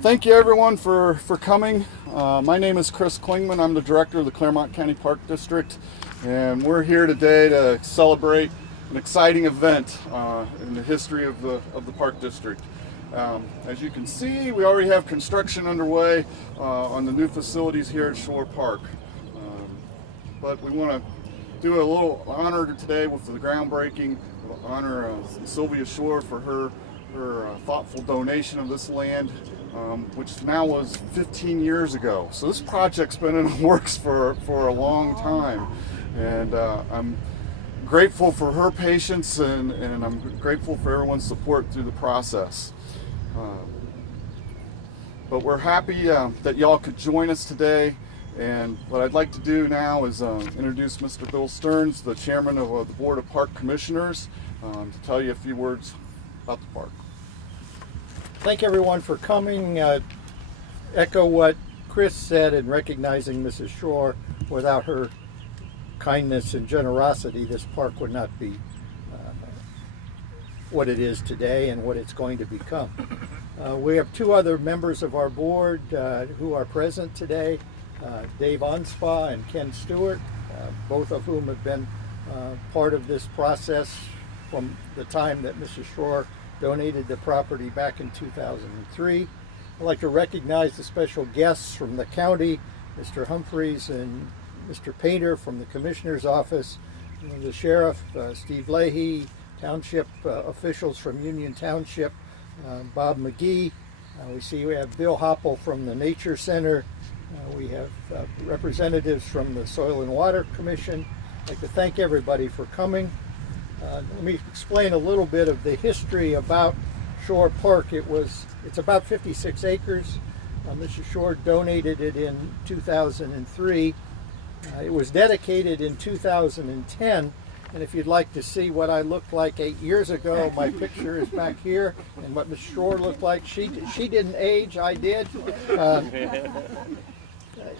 Thank you everyone for coming. My name is Chris Klingman. I'm the director of the Clermont County Park District, and we're here today to celebrate an exciting event in the history of the Park District. As you can see, we already have construction underway on the new facilities here at Shor Park. But we want to do a little honor today with the groundbreaking. We'll honor Sylvia Shor for her thoughtful donation of this land, which now was 15 years ago. So this project's been in the works for a long time, and I'm grateful for her patience, and I'm grateful for everyone's support through the process. But we're happy that y'all could join us today. And what I'd like to do now is introduce Mr. Bill Stearns, the chairman of the Board of Park Commissioners, to tell you a few words about the park. Thank everyone for coming. Echo what Chris said in recognizing Mrs. Shor. Without her kindness and generosity, this park would not be what it is today and what it's going to become. We have two other members of our board who are present today. Dave Onspa and Ken Stewart, both of whom have been part of this process from the time that Mrs. Shor donated the property back in 2003. I'd like to recognize the special guests from the county, Mr. Humphreys and Mr. Painter from the Commissioner's Office, the Sheriff, Steve Leahy, Township officials from Union Township, Bob McGee. We have Bill Hopple from the Nature Center. We have representatives from the Soil and Water Commission. I'd like to thank everybody for coming. Let me explain a little bit of the history about Shor Park. It's about 56 acres. Mr. Shor donated it in 2003. It was dedicated in 2010. And if you'd like to see what I looked like 8 years ago, my picture is back here. And what Ms. Shor looked like, she didn't age, I did.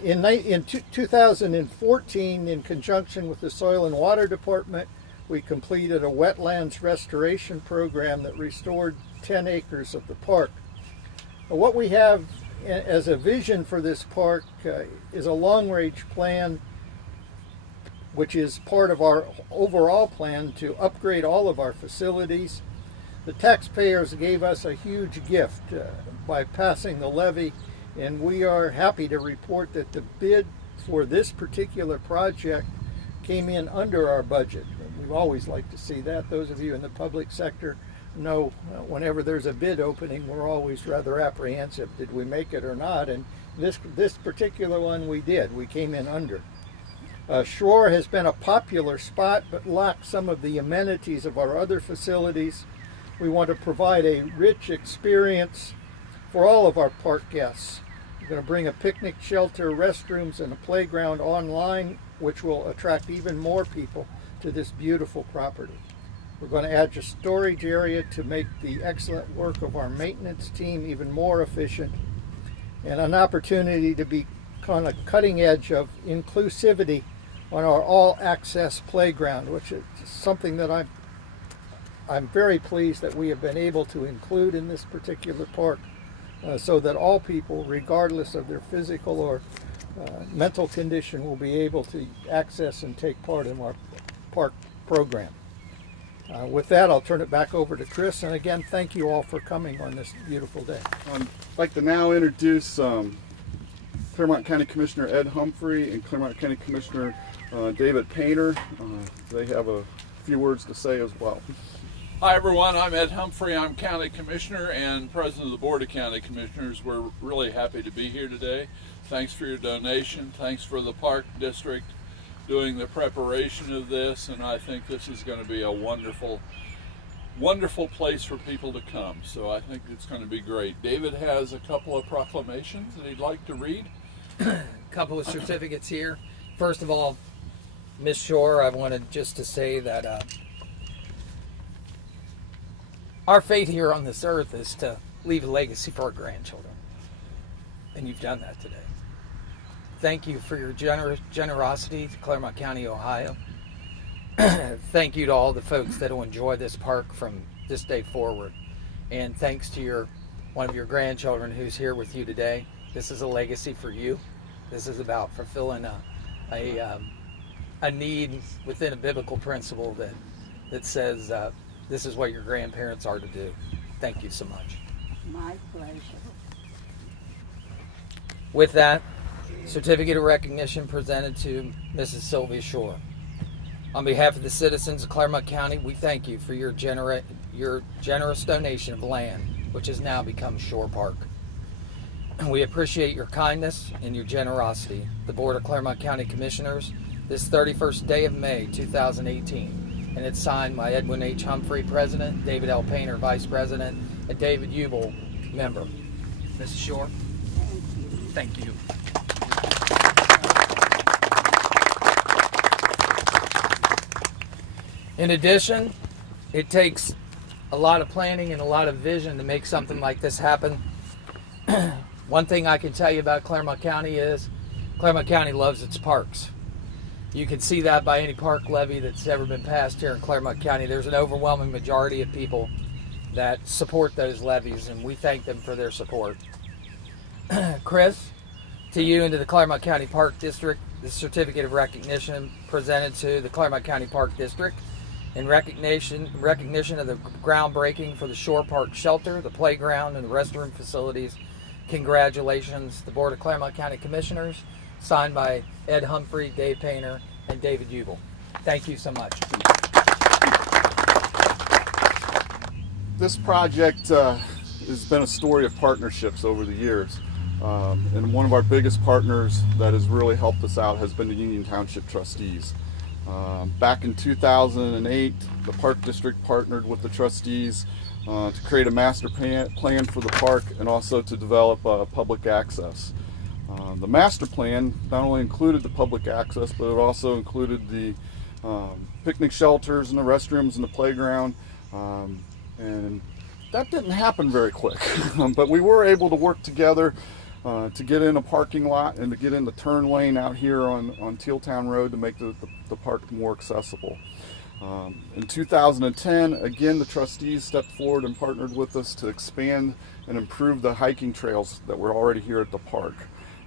In 2014, in conjunction with the Soil and Water Department, we completed a wetlands restoration program that restored 10 acres of the park. What we have as a vision for this park is a long-range plan, which is part of our overall plan to upgrade all of our facilities. The taxpayers gave us a huge gift by passing the levy, and we are happy to report that the bid for this particular project came in under our budget. We've always liked to see that. Those of you in the public sector know whenever there's a bid opening, we're always rather apprehensive. Did we make it or not? And this particular one we did. We came in under. Shor has been a popular spot, but lacks some of the amenities of our other facilities. We want to provide a rich experience for all of our park guests. We're going to bring a picnic shelter, restrooms, and a playground online, which will attract even more people to this beautiful property. We're going to add a storage area to make the excellent work of our maintenance team even more efficient, and an opportunity to be kind of cutting edge of inclusivity on our all-access playground, which is something that I'm very pleased that we have been able to include in this particular park, so that all people, regardless of their physical or mental condition, will be able to access and take part in our park program. With that, I'll turn it back over to Chris, and again, thank you all for coming on this beautiful day. I'd like to now introduce Clermont County Commissioner Ed Humphrey and Clermont County Commissioner David Painter. They have a few words to say as well. Hi everyone, I'm Ed Humphrey. I'm County Commissioner and President of the Board of County Commissioners. We're really happy to be here today. Thanks for your donation. Thanks for the Park District doing the preparation of this, and I think this is going to be a wonderful place for people to come. So I think it's going to be great. David has a couple of proclamations that he'd like to read. A couple of certificates here. First of all, Miss Shor, I wanted just to say that our fate here on this earth is to leave a legacy for our grandchildren. And you've done that today. Thank you for your generosity to Clermont County, Ohio. Thank you to all the folks that will enjoy this park from this day forward. And thanks to your one of your grandchildren who's here with you today. This is a legacy for you. This is about fulfilling a need within a biblical principle that says this is what your grandparents are to do. Thank you so much. My pleasure. With that, certificate of recognition presented to Mrs. Sylvia Shor. On behalf of the citizens of Clermont County, we thank you for your generous donation of land, which has now become Shor Park. We appreciate your kindness and your generosity. The Board of Clermont County Commissioners, this 31st day of May 2018, and it's signed by Edwin H. Humphrey, President, David L. Painter, Vice President, and David Ubel, Member. Mrs. Shor, thank you. In addition, it takes a lot of planning and a lot of vision to make something like this happen. One thing I can tell you about Clermont County is Clermont County loves its parks. You can see that by any park levy that's ever been passed here in Clermont County. There's an overwhelming majority of people that support those levies, and we thank them for their support. Chris, to you and to the Clermont County Park District, the certificate of recognition presented to the Clermont County Park District in recognition of the groundbreaking for the Shor Park shelter, the playground, and the restroom facilities. Congratulations, the Board of Clermont County Commissioners, signed by Ed Humphrey, Dave Painter, and David Ubel. Thank you so much. This project has been a story of partnerships over the years. And one of our biggest partners that has really helped us out has been the Union Township trustees. Back in 2008, the Park District partnered with the trustees to create a master plan for the park and also to develop public access. The master plan not only included the public access, but it also included the picnic shelters and the restrooms and the playground. And that didn't happen very quick, but we were able to work together to get in a parking lot and to get in the turn lane out here on Tealtown Road to make the park more accessible. In 2010, again, the trustees stepped forward and partnered with us to expand and improve the hiking trails that were already here at the park.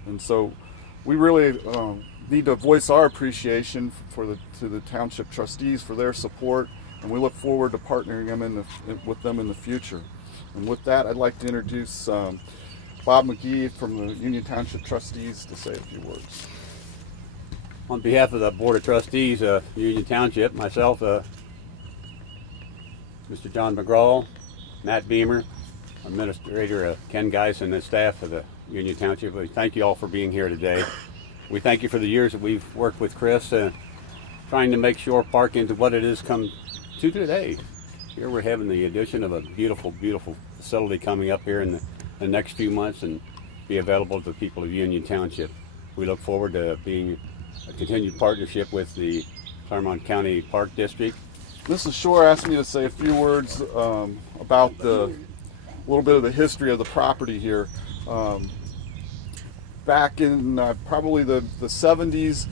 And so we really need to voice our appreciation to the township trustees for their support, and we look forward to partnering with them in the future. And with that, I'd like to introduce Bob McGee from the Union Township trustees to say a few words. On behalf of the Board of Trustees of Union Township, myself, Mr. John McGraw, Matt Beamer, Administrator Ken Geis, and the staff of the Union Township, we thank you all for being here today. We thank you for the years that we've worked with Chris, trying to make Shor Park into what it has come to today. Here we're having the addition of a beautiful, beautiful facility coming up here in the next few months and be available to the people of Union Township. We look forward to being a continued partnership with the Clermont County Park District. Mrs. Shor asked me to say a few words about a little bit of the history of the property here. Back in probably the 70s,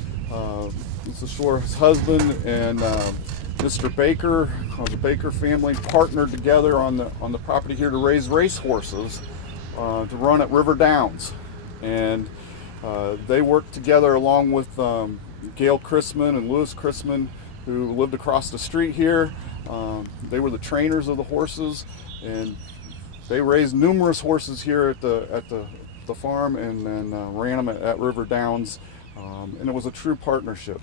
Mrs. Shor's husband and Mr. Baker, the Baker family, partnered together on the property here to raise racehorses to run at River Downs. And they worked together along with Gail Chrisman and Louis Chrisman, who lived across the street here. They were the trainers of the horses, and they raised numerous horses here at the farm and then ran them at River Downs, and it was a true partnership.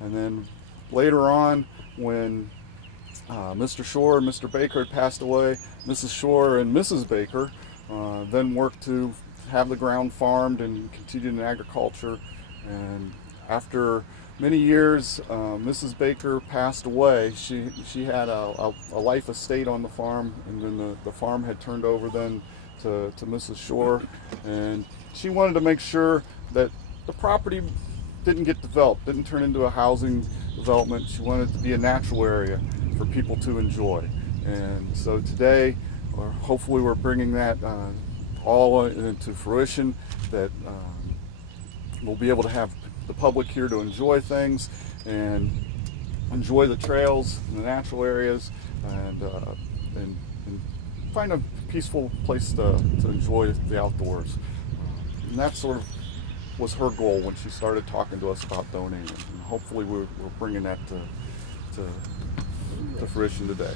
And then later on, when Mr. Shor and Mr. Baker had passed away, Mrs. Shor and Mrs. Baker then worked to have the ground farmed and continued in agriculture. And after many years, Mrs. Baker passed away. She had a life estate on the farm, and then the farm had turned over then to Mrs. Shor, and she wanted to make sure that the property didn't get developed, didn't turn into a housing development. She wanted it to be a natural area for people to enjoy. And so today, or hopefully we're bringing that all into fruition, that we'll be able to have the public here to enjoy things and enjoy the trails and the natural areas and find a peaceful place to enjoy the outdoors. And that sort of was her goal when she started talking to us about donating. And hopefully we're bringing that to fruition today.